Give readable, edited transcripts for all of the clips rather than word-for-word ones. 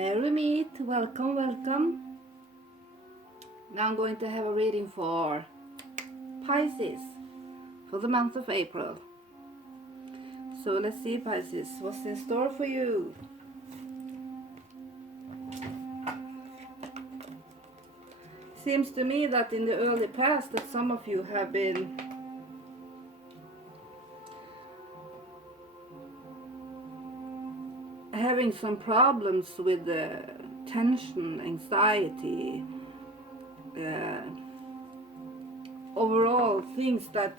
Merry meet, welcome, welcome. Now I'm going to have a reading for Pisces for the month of April. So let's see, Pisces, what's in store for you? Seems to me that in the early past that some of you have been having some problems with tension, anxiety, overall things that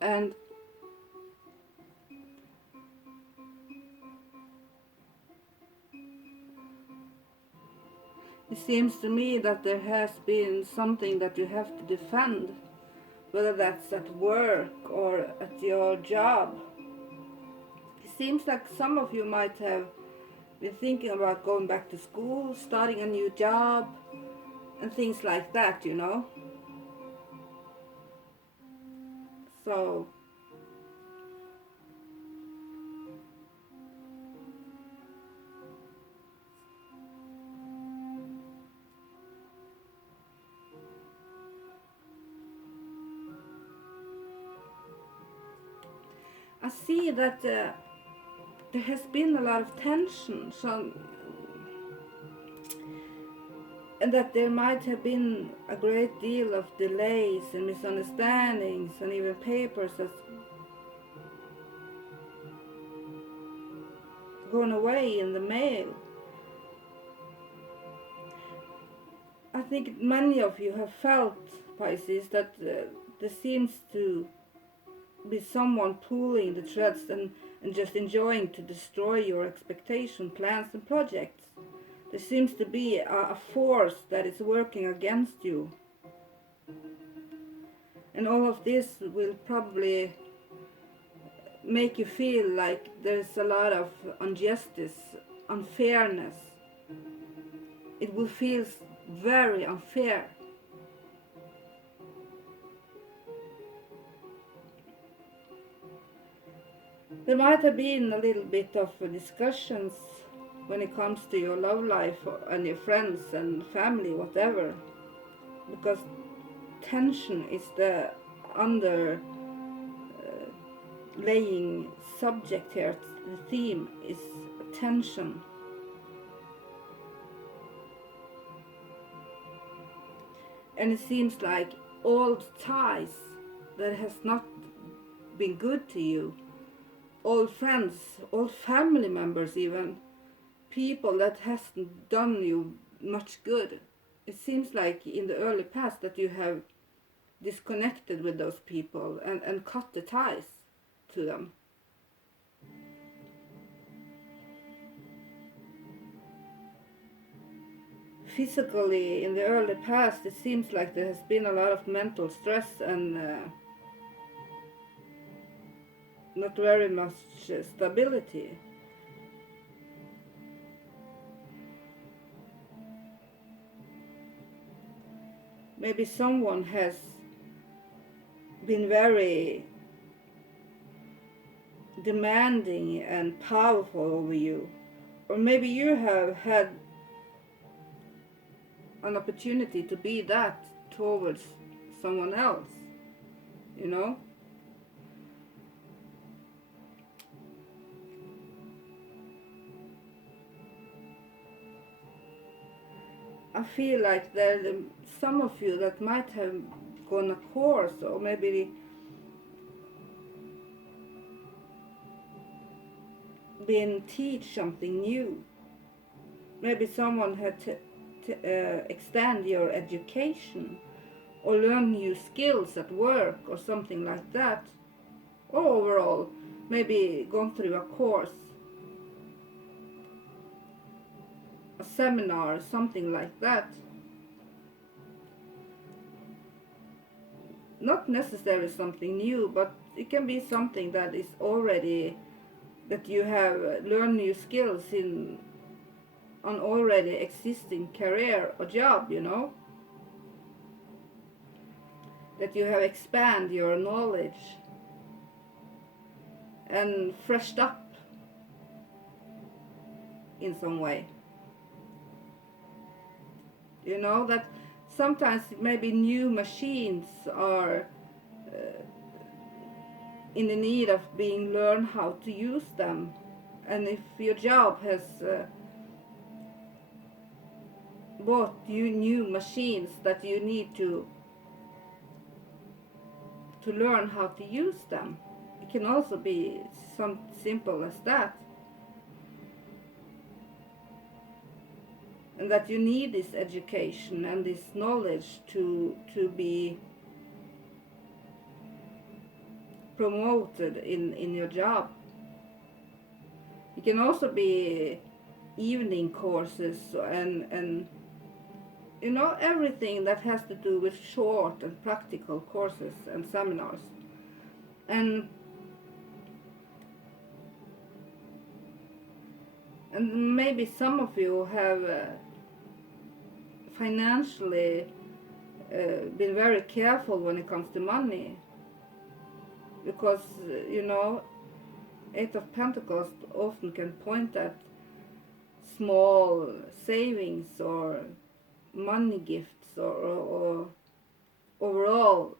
and it seems to me that there has been something that you have to defend, whether that's at work or at your job. It seems like some of you might have been thinking about going back to school, starting a new job, and things like that, you know. So I see that there has been a lot of tension, and that there might have been a great deal of delays and misunderstandings and even papers that's gone away in the mail. I think many of you have felt, Pisces, that there seems to be someone pulling the threads and just enjoying to destroy your expectation, plans and projects. There seems to be a force that is working against you. And all of this will probably make you feel like there's a lot of injustice, unfairness. It will feel very unfair. There might have been a little bit of discussions when it comes to your love life and your friends and family, whatever, because tension is the underlying subject here. The theme is tension. And it seems like old ties that has not been good to you, old friends, old family members even, people that hasn't done you much good. It seems like in the early past that you have disconnected with those people and cut the ties to them. Physically, in the early past, it seems like there has been a lot of mental stress and not very much stability. Maybe someone has been very demanding and powerful over you, or maybe you have had an opportunity to be that towards someone else, you know. I feel like there are some of you that might have gone a course, or maybe been teach something new. Maybe someone had to extend your education or learn new skills at work or something like that, or overall maybe gone through a course, a seminar, something like that. Not necessarily something new, but it can be something that is already, that you have learned new skills in an already existing career or job, you know, that you have expanded your knowledge and freshed up in some way. You know, that sometimes maybe new machines are in the need of being learned how to use them. And if your job has bought you new machines that you need to learn how to use them, it can also be some simple as that. And that you need this education and this knowledge to be promoted in your job. It can also be evening courses and you know, everything that has to do with short and practical courses and seminars. And maybe some of you have financially been very careful when it comes to money, because you know, Eight of Pentacles often can point at small savings or money gifts or overall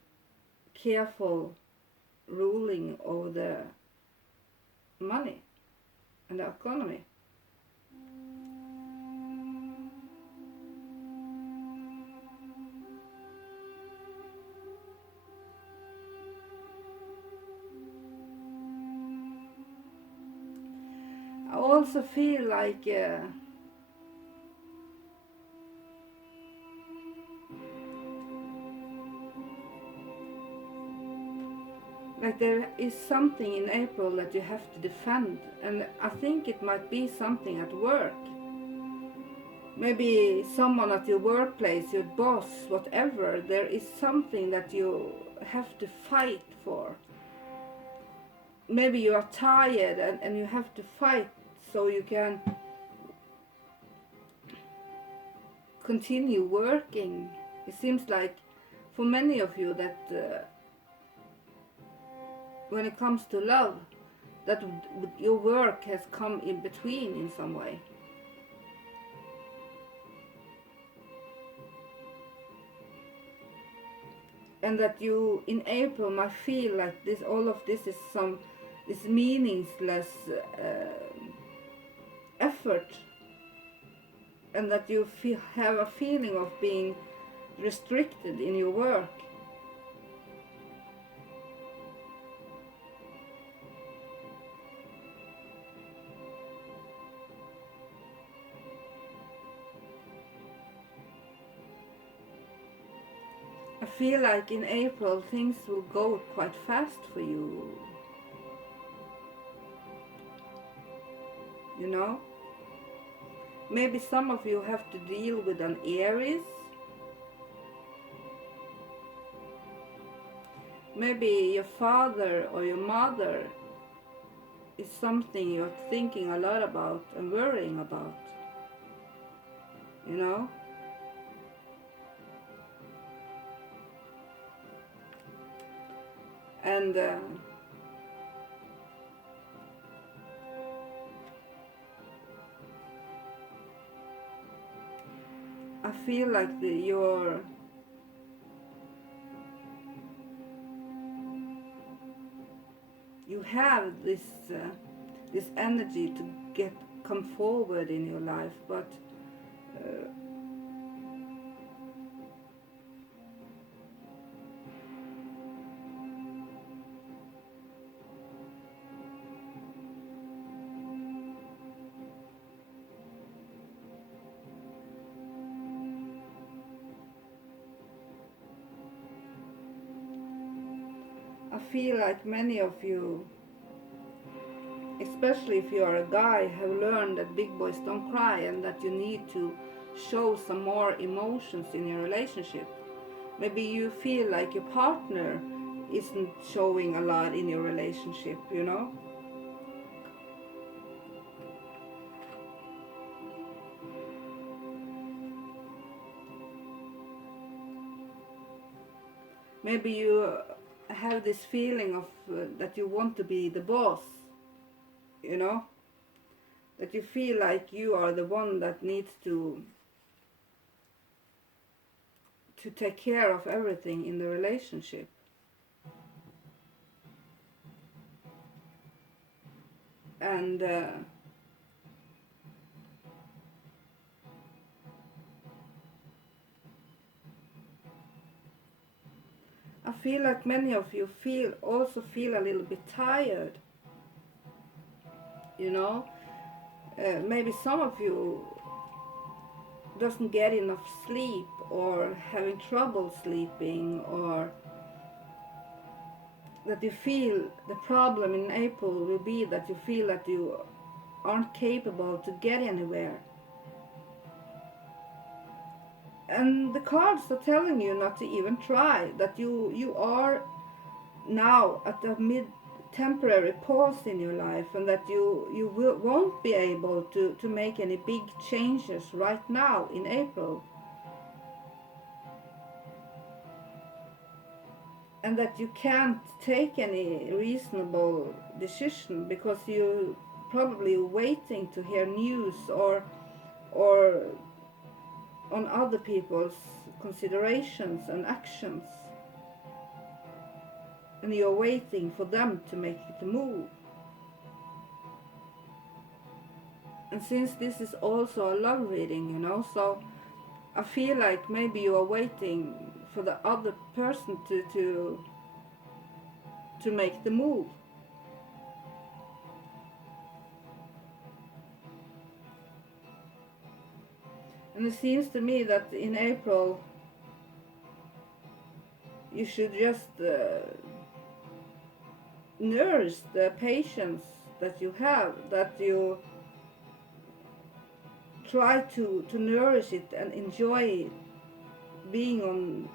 careful ruling over the money and the economy. I also feel like there is something in April that you have to defend, and I think it might be something at work. Maybe someone at your workplace, your boss, whatever, there is something that you have to fight for. Maybe you are tired and you have to fight so you can continue working. It seems like for many of you that when it comes to love, that your work has come in between in some way. And that you in April might feel like this, all of this is this meaningless effort, and that you have a feeling of being restricted in your work. I feel like in April things will go quite fast for you. You know? Maybe some of you have to deal with an Aries. Maybe your father or your mother is something you're thinking a lot about and worrying about. You know? And I feel like you have this energy to come forward in your life, but I feel like many of you, especially if you are a guy, have learned that big boys don't cry and that you need to show some more emotions in your relationship. Maybe you feel like your partner isn't showing a lot in your relationship, you know? Maybe you have this feeling of that you want to be the boss, you know, that you feel like you are the one that needs to take care of everything in the relationship. And I feel like many of you also feel a little bit tired, you know. Maybe some of you doesn't get enough sleep, or having trouble sleeping, or that you feel the problem in April will be that you feel that you aren't capable to get anywhere. And the cards are telling you not to even try, that you are now at a temporary pause in your life, and that you won't be able to make any big changes right now in April. And that you can't take any reasonable decision because you're probably waiting to hear news or on other people's considerations and actions, and you're waiting for them to make the move. And since this is also a love reading, you know, so I feel like maybe you are waiting for the other person to make the move. And it seems to me that in April you should just nourish the patience that you have, that you try to nourish it and enjoy being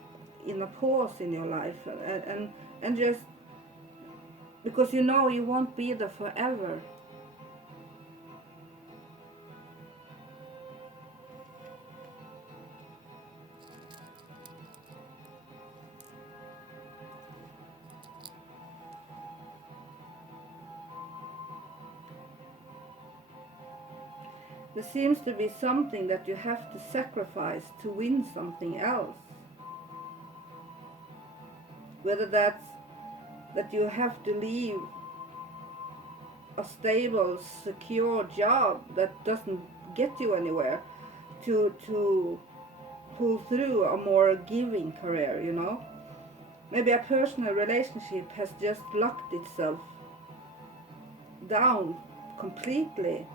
in a pause in your life, and just because you know you won't be there forever. There seems to be something that you have to sacrifice to win something else. Whether that's that you have to leave a stable, secure job that doesn't get you anywhere to pull through a more giving career, you know. Maybe a personal relationship has just locked itself down completely,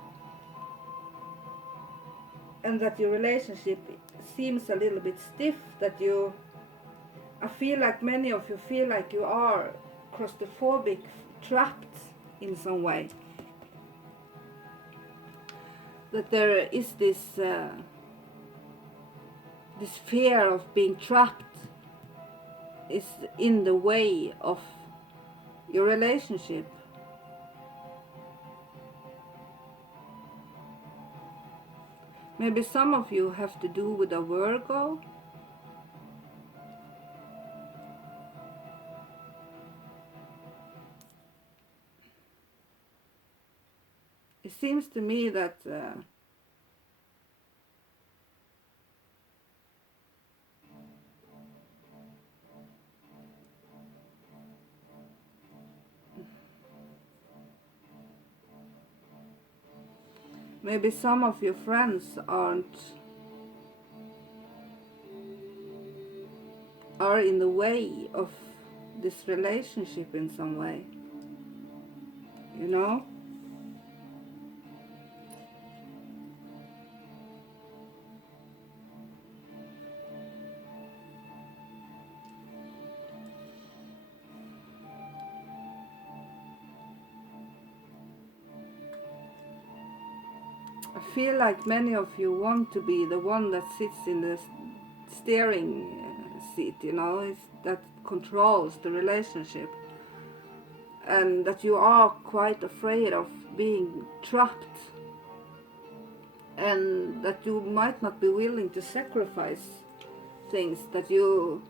and that your relationship seems a little bit stiff, that I feel like many of you feel like you are claustrophobic, trapped in some way. That there is this fear of being trapped is in the way of your relationship. Maybe some of you have to do with a Virgo. It seems to me that maybe some of your friends are in the way of this relationship in some way, you know. I feel like many of you want to be the one that sits in the steering seat, you know, that controls the relationship, and that you are quite afraid of being trapped, and that you might not be willing to sacrifice things, that you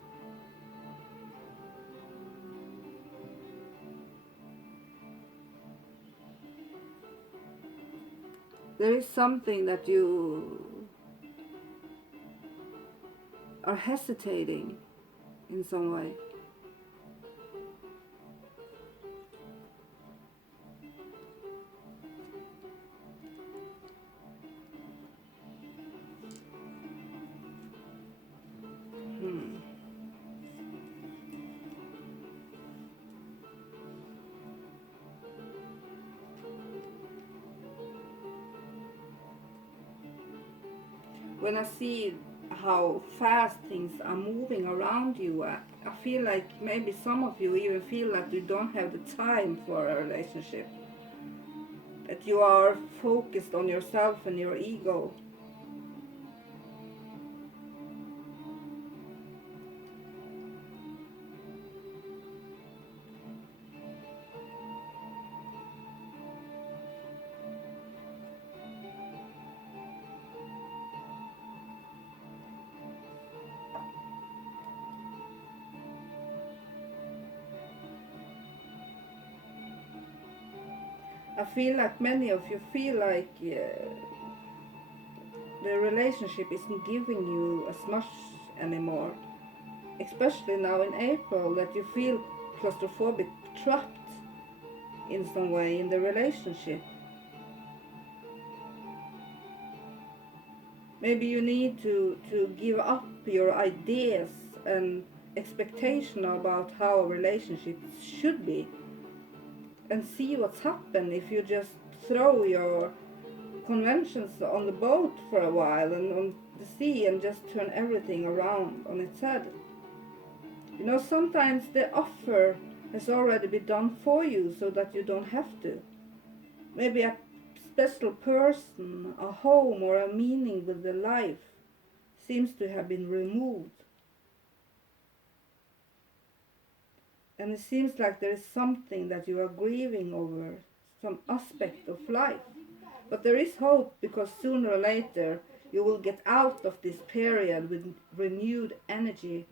there is something that you are hesitating in some way. When I see how fast things are moving around you, I feel like maybe some of you even feel that you don't have the time for a relationship. That you are focused on yourself and your ego. I feel like many of you feel like the relationship isn't giving you as much anymore. Especially now in April, that you feel claustrophobic, trapped in some way in the relationship. Maybe you need to give up your ideas and expectation about how a relationship should be, and see what's happened if you just throw your conventions on the boat for a while and on the sea and just turn everything around on its head. You know, sometimes the offer has already been done for you so that you don't have to. Maybe a special person, a home, or a meaning with the life seems to have been removed. And it seems like there is something that you are grieving over, some aspect of life. But there is hope, because sooner or later you will get out of this period with renewed energy.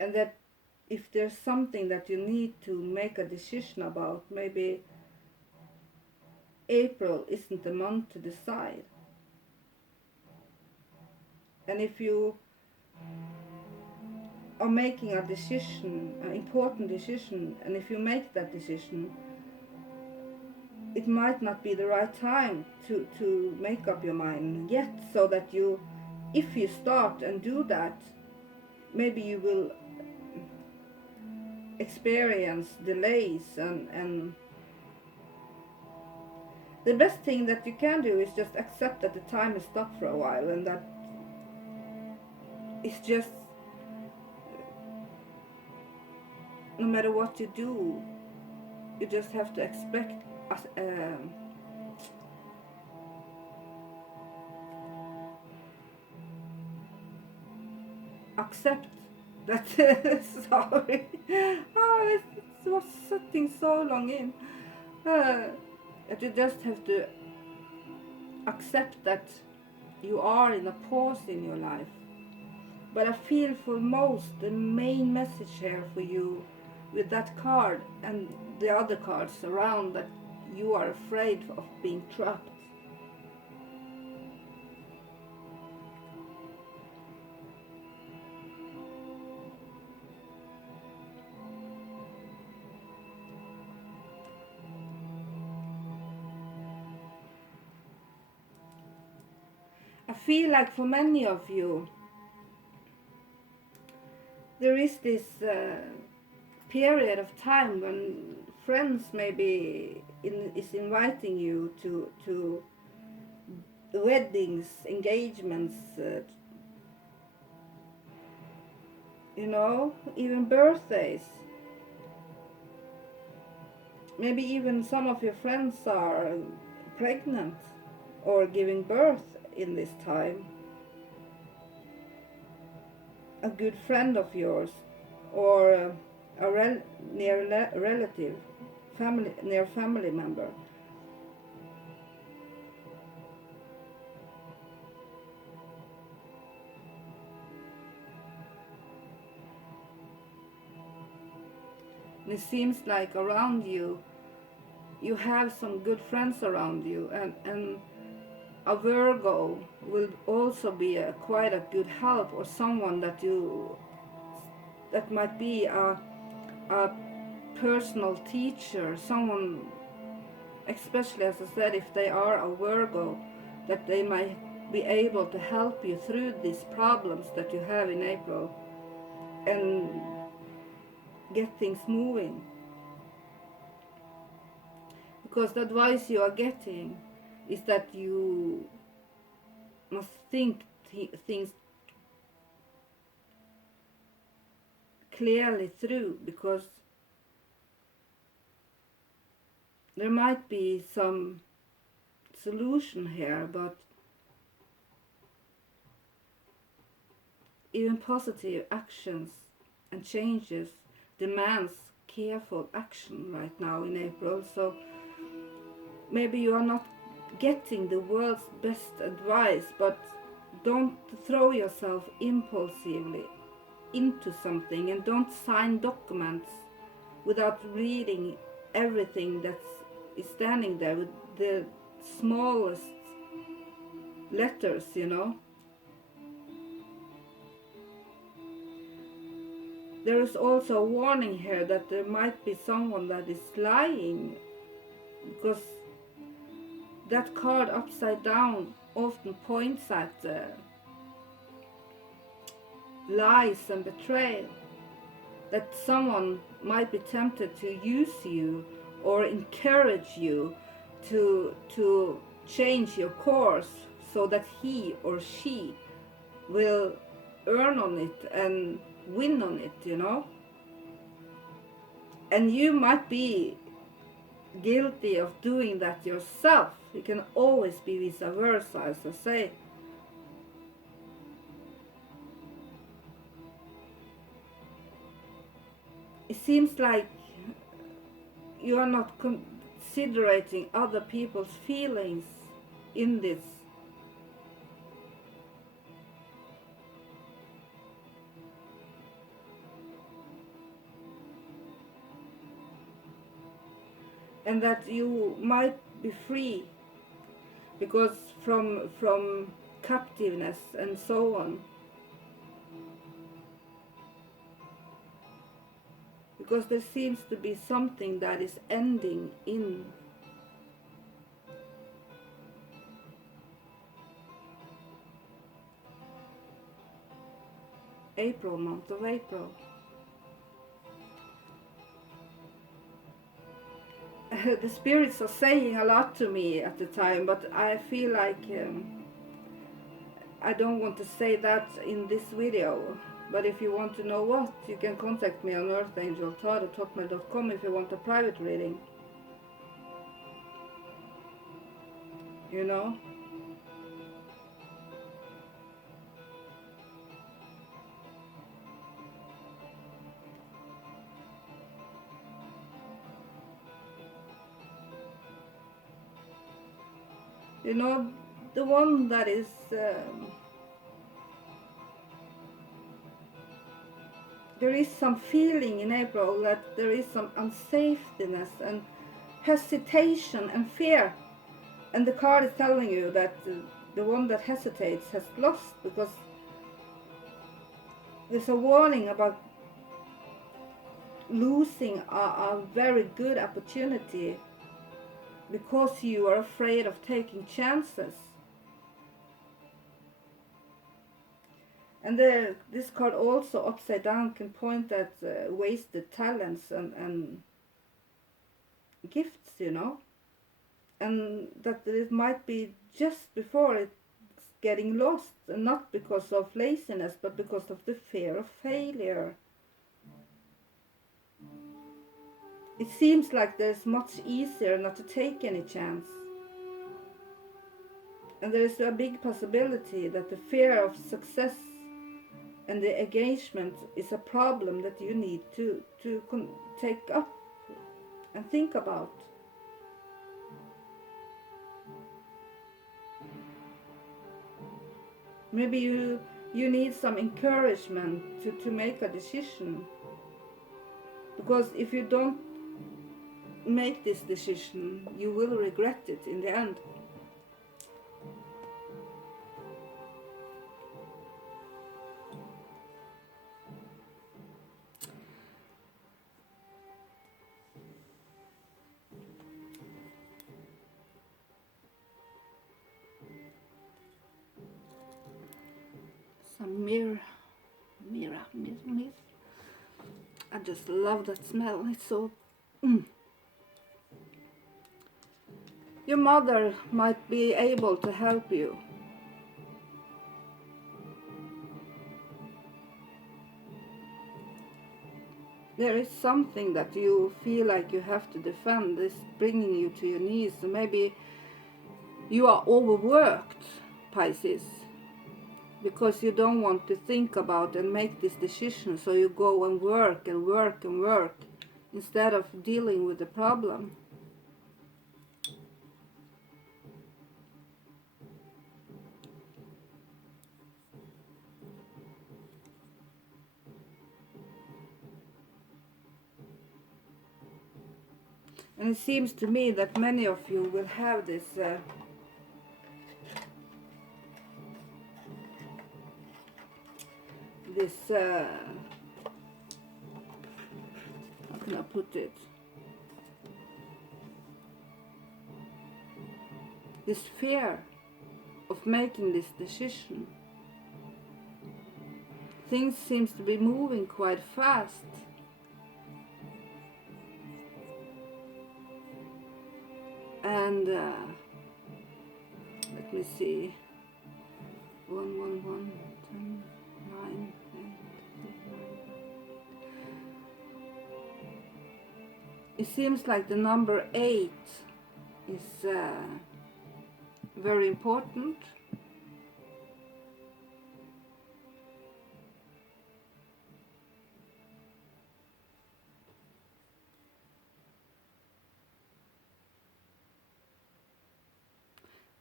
And that if there's something that you need to make a decision about, maybe April isn't the month to decide. And if you are making a decision, an important decision, and if you make that decision, it might not be the right time to make up your mind yet, so that you, if you start and do that, maybe you will experience delays, and the best thing that you can do is just accept that the time is stopped for a while, and that it's just, no matter what you do, you just have to expect accept that sorry, it was sitting so long in, that you just have to accept that you are in a pause in your life. But I feel for most the main message here for you with that card and the other cards around, that you are afraid of being trapped. I feel like for many of you there is this period of time when friends maybe is inviting you to weddings, engagements, you know, even birthdays. Maybe even some of your friends are pregnant or giving birth in this time. A good friend of yours, or a near relative, near family member. And it seems like around you you have some good friends around you, and a Virgo will also be quite a good help, or someone that might be a personal teacher, someone, especially as I said, if they are a Virgo, that they might be able to help you through these problems that you have in April and get things moving. Because the advice you are getting is that you must think things clearly through, because there might be some solution here, but even positive actions and changes demands careful action right now in April. So maybe you are not getting the world's best advice, but don't throw yourself impulsively into something, and don't sign documents without reading everything that is standing there with the smallest letters, you know. There is also a warning here that there might be someone that is lying, because that card upside down often points at lies and betrayal. That someone might be tempted to use you or encourage you to change your course so that he or she will earn on it and win on it, you know. And you might be guilty of doing that yourself. It can always be vice versa, as I say. It seems like you are not considering other people's feelings in this. And that you might be free, because from captiveness and so on. Because there seems to be something that is ending in April, month of April. The spirits are saying a lot to me at the time, but I feel like I don't want to say that in this video. But if you want to know what, you can contact me on earthangeltarot@hotmail.com if you want a private reading. You know? You know, the one that is there is some feeling in April that there is some unsafetyness and hesitation and fear. And the card is telling you that the one that hesitates has lost, because there's a warning about losing a very good opportunity because you are afraid of taking chances. And this card also upside down can point at wasted talents and gifts, you know. And that it might be just before it's getting lost, and not because of laziness, but because of the fear of failure. It seems like there's much easier not to take any chance. And there is a big possibility that the fear of success and the engagement is a problem that you need to take up and think about. Maybe you need some encouragement to make a decision. Because if you don't make this decision, you will regret it in the end. Some mirror. I just love that smell. It's so... Your mother might be able to help you. There is something that you feel like you have to defend. It's bringing you to your knees. So maybe you are overworked, Pisces, because you don't want to think about and make this decision. So you go and work and work and work instead of dealing with the problem. And it seems to me that many of you will have this how can I put it? This fear of making this decision. Things seems to be moving quite fast. And let me see. 1, 1, 1, 10, 9, 8. It seems like the number 8 is very important.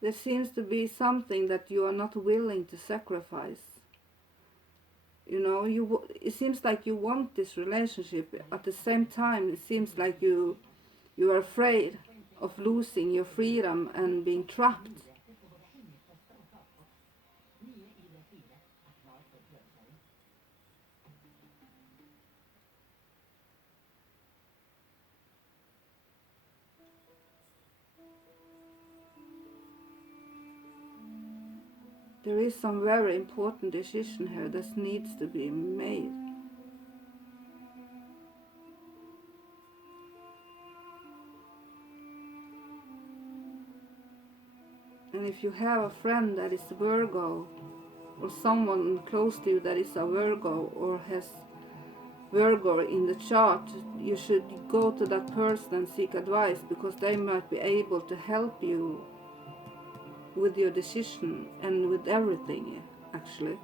There seems to be something that you are not willing to sacrifice. You know, it seems like you want this relationship. At the same time, it seems like you are afraid of losing your freedom and being trapped. There is some very important decision here that needs to be made. And if you have a friend that is a Virgo, or someone close to you that is a Virgo or has Virgo in the chart, you should go to that person and seek advice, because they might be able to help you with your decision and with everything, actually.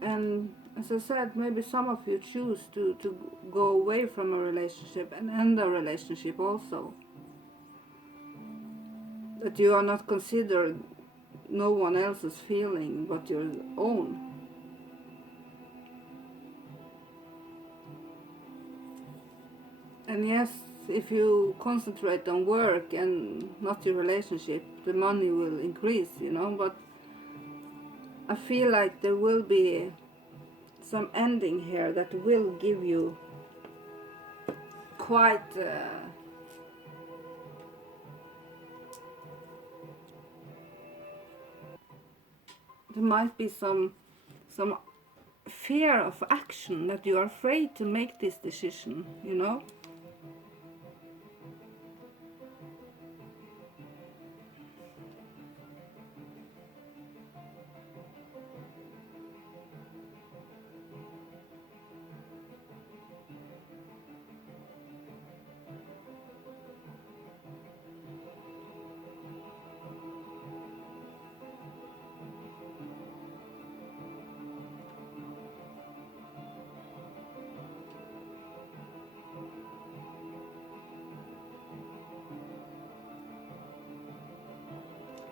And as I said, maybe some of you choose to go away from a relationship and end a relationship also. That you are not considering no one else's feeling but your own. And yes, if you concentrate on work and not your relationship, the money will increase, you know, but I feel like there will be some ending here that will give you quite there might be some fear of action, that you are afraid to make this decision, you know.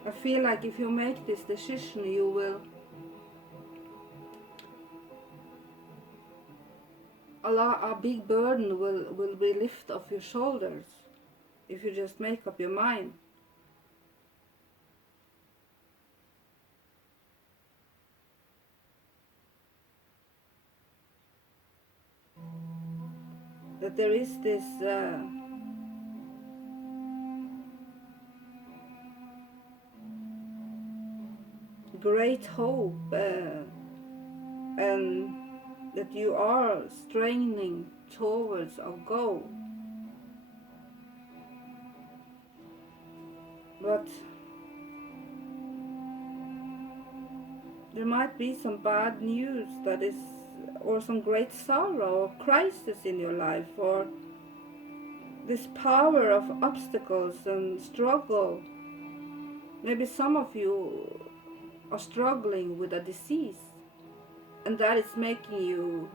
I feel like if you make this decision, you will a big burden will be lifted off your shoulders if you just make up your mind. That there is this great hope and that you are straining towards a goal. But there might be some bad news that is, or some great sorrow or crisis in your life, or this power of obstacles and struggle. Maybe some of you are struggling with a disease, and that is making you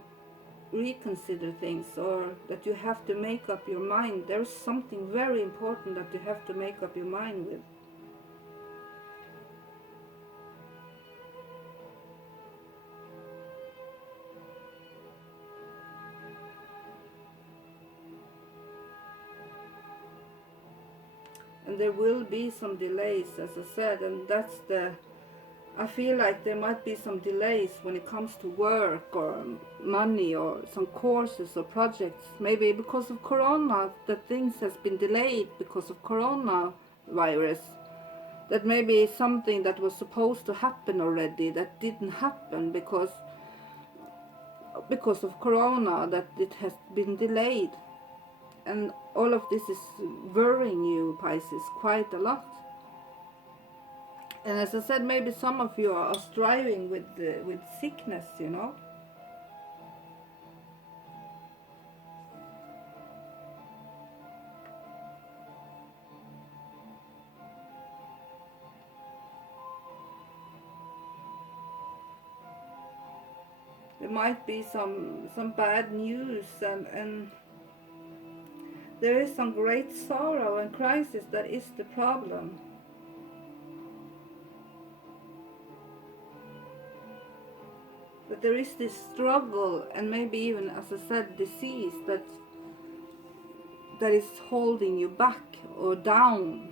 reconsider things, or that you have to make up your mind. There's something very important that you have to make up your mind with. And there will be some delays, as I said, and I feel like there might be some delays when it comes to work or money or some courses or projects. Maybe because of Corona, that things has been delayed because of coronavirus. That maybe something that was supposed to happen already that didn't happen because of Corona, that it has been delayed. And all of this is worrying you, Pisces, quite a lot. And as I said, maybe some of you are striving with sickness, you know. There might be some bad news, and there is some great sorrow and crisis. That is the problem. But there is this struggle, and maybe even, as I said, disease that is holding you back or down.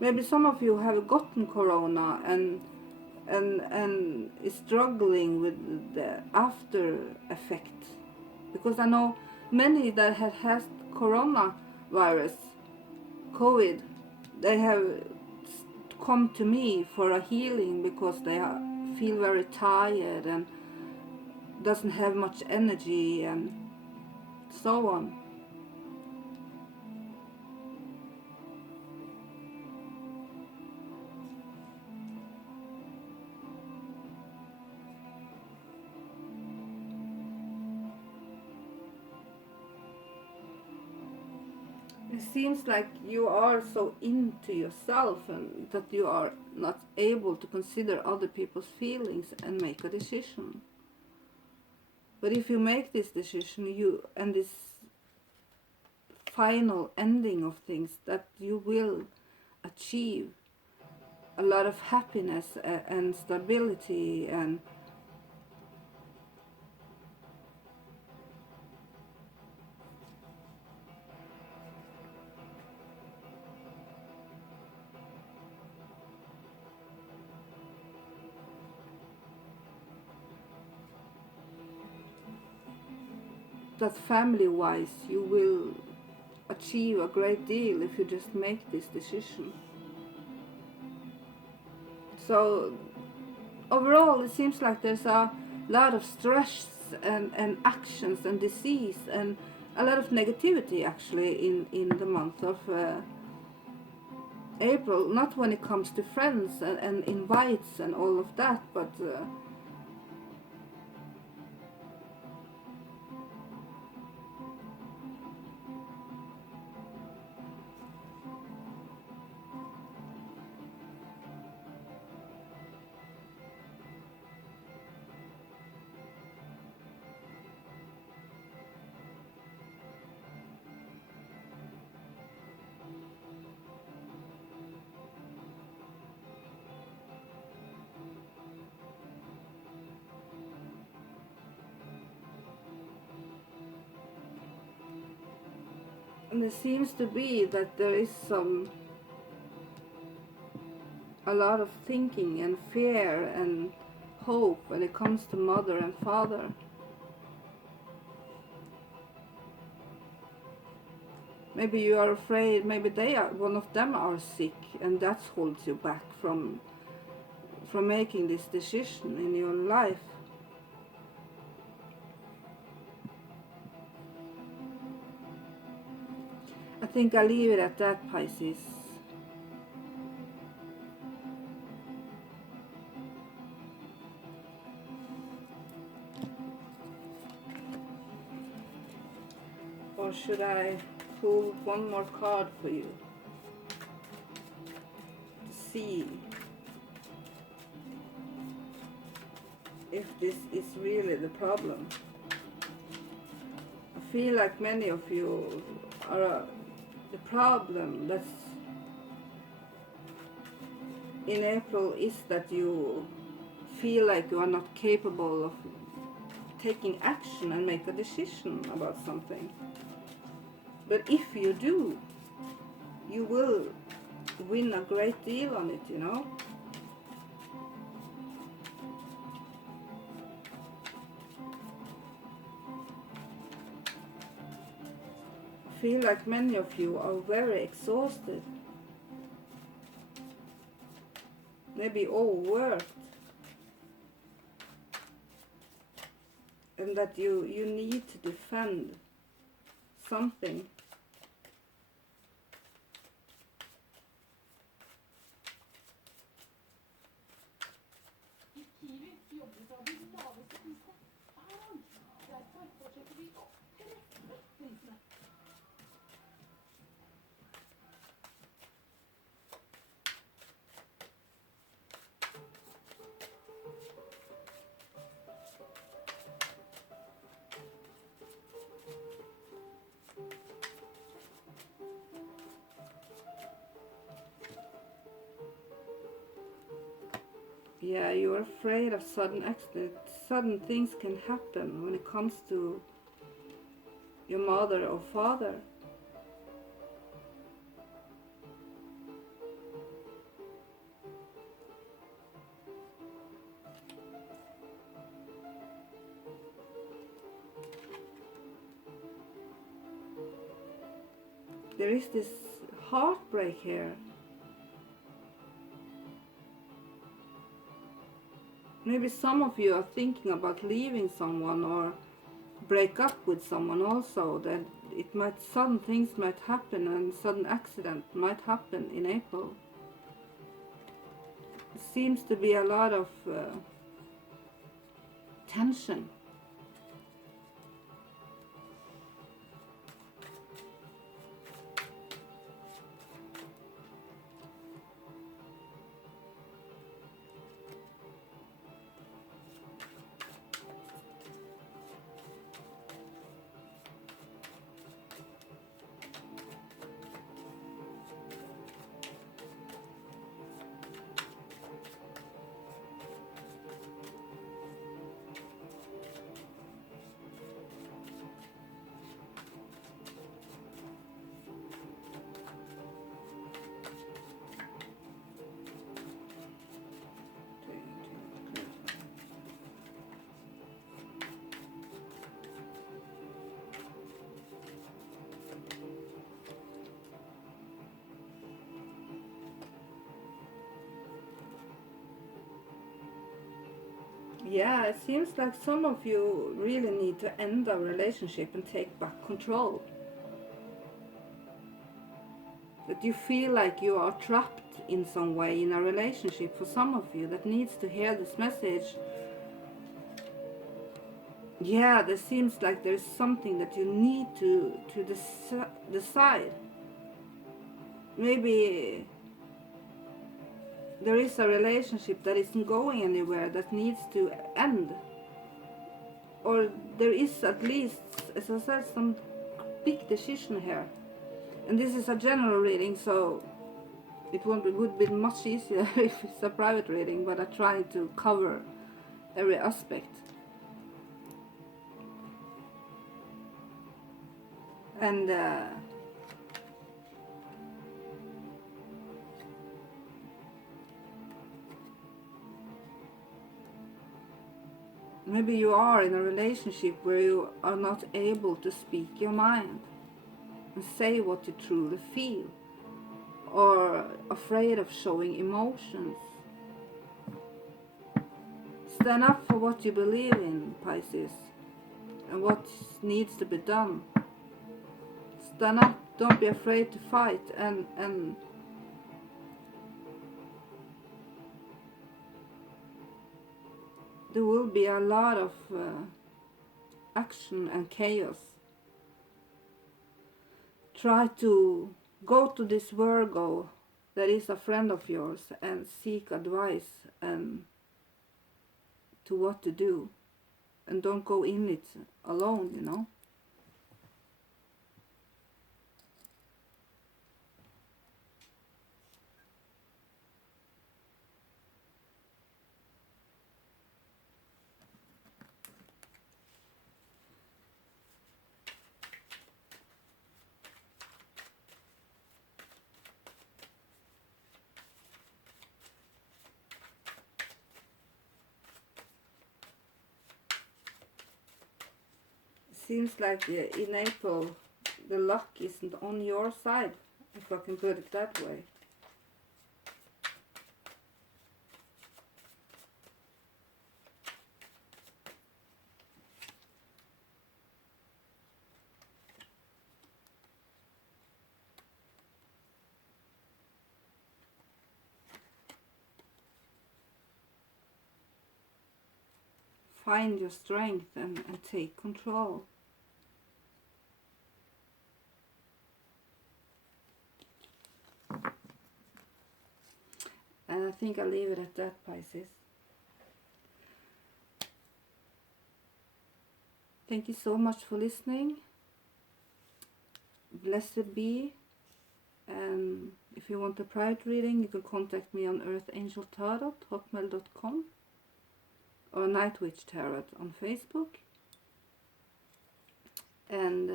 Maybe some of you have gotten Corona and is struggling with the after effect. Because I know many that have had coronavirus, COVID, they have come to me for a healing because they feel very tired and doesn't have much energy and so on. It seems like you are so into yourself and that you are not able to consider other people's feelings and make a decision. But if you make this decision, and this final ending of things, that you will achieve a lot of happiness and stability and that family-wise you will achieve a great deal if you just make this decision. So overall it seems like there's a lot of stress and actions and disease and a lot of negativity actually in the month of April, not when it comes to friends and invites and all of that, but And it seems to be that there is a lot of thinking and fear and hope when it comes to mother and father. Maybe you are afraid, maybe one of them are sick, and that holds you back from making this decision in your life. I think I'll leave it at that, Pisces. Or should I pull one more card for you to see if this is really the problem? I feel like many of you are the problem that's in April is that you feel like you are not capable of taking action and make a decision about something. But if you do, you will win a great deal on it, you know. I feel like many of you are very exhausted, maybe overworked, and that you need to defend something. Yeah, you're afraid of sudden accidents. Sudden things can happen when it comes to your mother or father. There is this heartbreak here. Maybe some of you are thinking about leaving someone or break up with someone also, that sudden things might happen and sudden accident might happen in April. It seems to be a lot of tension. Yeah, it seems like some of you really need to end a relationship and take back control. That you feel like you are trapped in some way in a relationship. For some of you that needs to hear this message. Yeah, there seems like there's something that you need to decide. Maybe there is a relationship that isn't going anywhere that needs to end. Or there is at least, as I said, some big decision here. And this is a general reading, so it would be much easier if it's a private reading, but I'm trying to cover every aspect. And Maybe you are in a relationship where you are not able to speak your mind and say what you truly feel, or afraid of showing emotions. Stand up for what you believe in, Pisces, and what needs to be done. Stand up, don't be afraid to fight, and there will be a lot of action and chaos. Try to go to this Virgo that is a friend of yours and seek advice and to what to do, and don't go in it alone, you know. Seems like in April the luck isn't on your side, if I can put it that way. Find your strength and take control. And I think I'll leave it at that, Pisces. Thank you so much for listening. Blessed be. And if you want a private reading, you can contact me on earthangeltarot@hotmail.com or Nightwitch Tarot on Facebook. And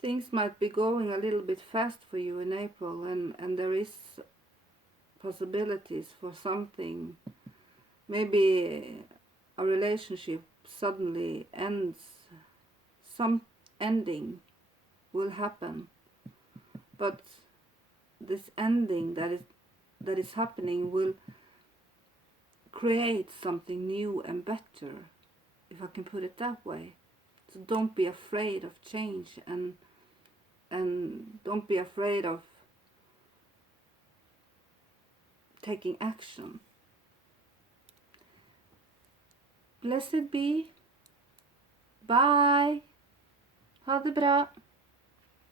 things might be going a little bit fast for you in April, and there is possibilities for something. Maybe a relationship suddenly ends. Some ending will happen, but this ending that is happening will create something new and better, if I can put it that way. So don't be afraid of change, and don't be afraid of taking action. Blessed be. Bye. Ha det bra.